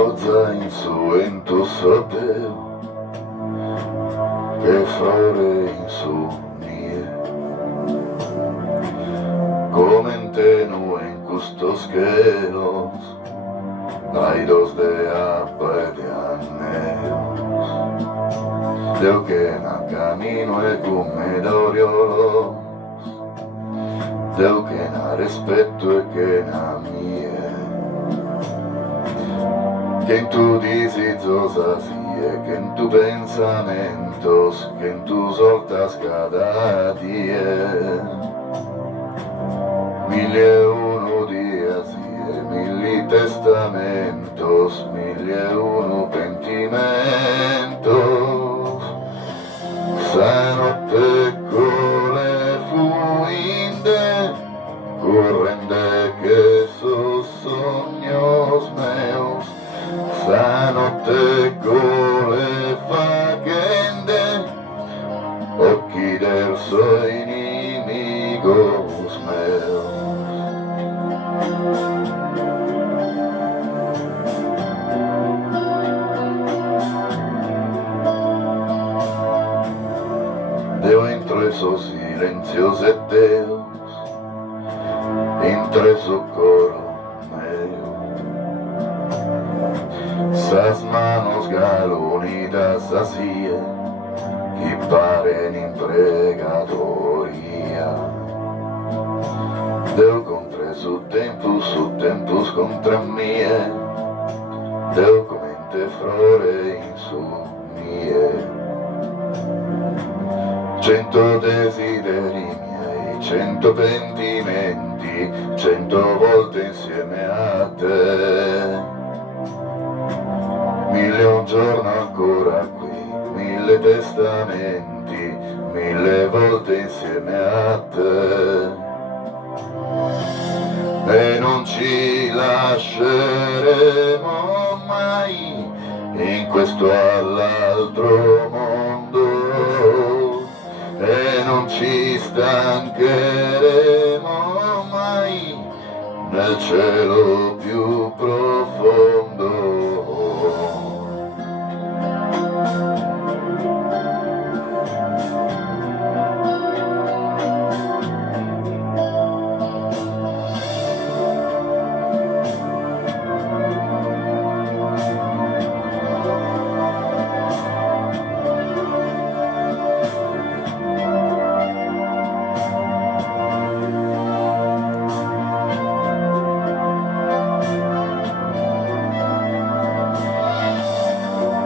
forza in su in tu sorteo che flore in su nie come en tenue en custos gelos aidos de apa de anhelos Deu que na camino e comedoriolos Deu que na respeto e que na mie que en tu disizos así que en tu pensamientos que en tus hortas cada día mille e uno días y mille testamentos mille e uno pentimentos sa notte con le fuinde corrende que sos sueños meus sa notte con le faghende occhi del suo inimigos meus Deu entre esos silencios eteos entre su coro meu Sas manos galonidas así que paren impregadoria Deu contra su tempus contra mie Deu comente flore in su mie 100 desideri miei, 100 pentimenti, 100 volte insieme a te. 1000 un giorno ancora qui, 1000 testamenti, 1000 volte insieme a te. E non ci lasceremo mai in questo all'altro mondo. E non ci stancheremo mai nel cielo più profondo.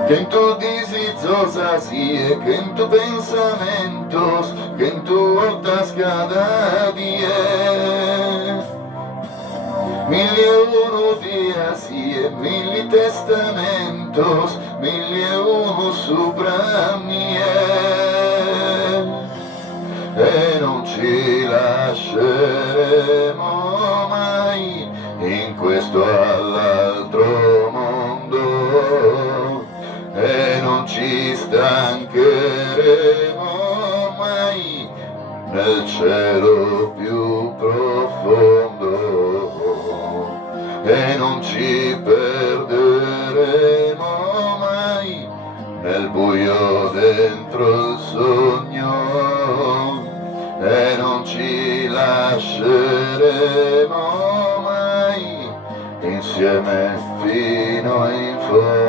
Que en tu disizos así que en tu pensamientos, que en tu hortas cada día. 1001 días y 1000 testamentos, 1001 sopra mie. E non ci lasceremo mai in questo all'altro mondo. E non ci stancheremo mai nel cielo più profondo e non ci perderemo mai nel buio dentro il sogno e non ci lasceremo mai insieme fino in fondo.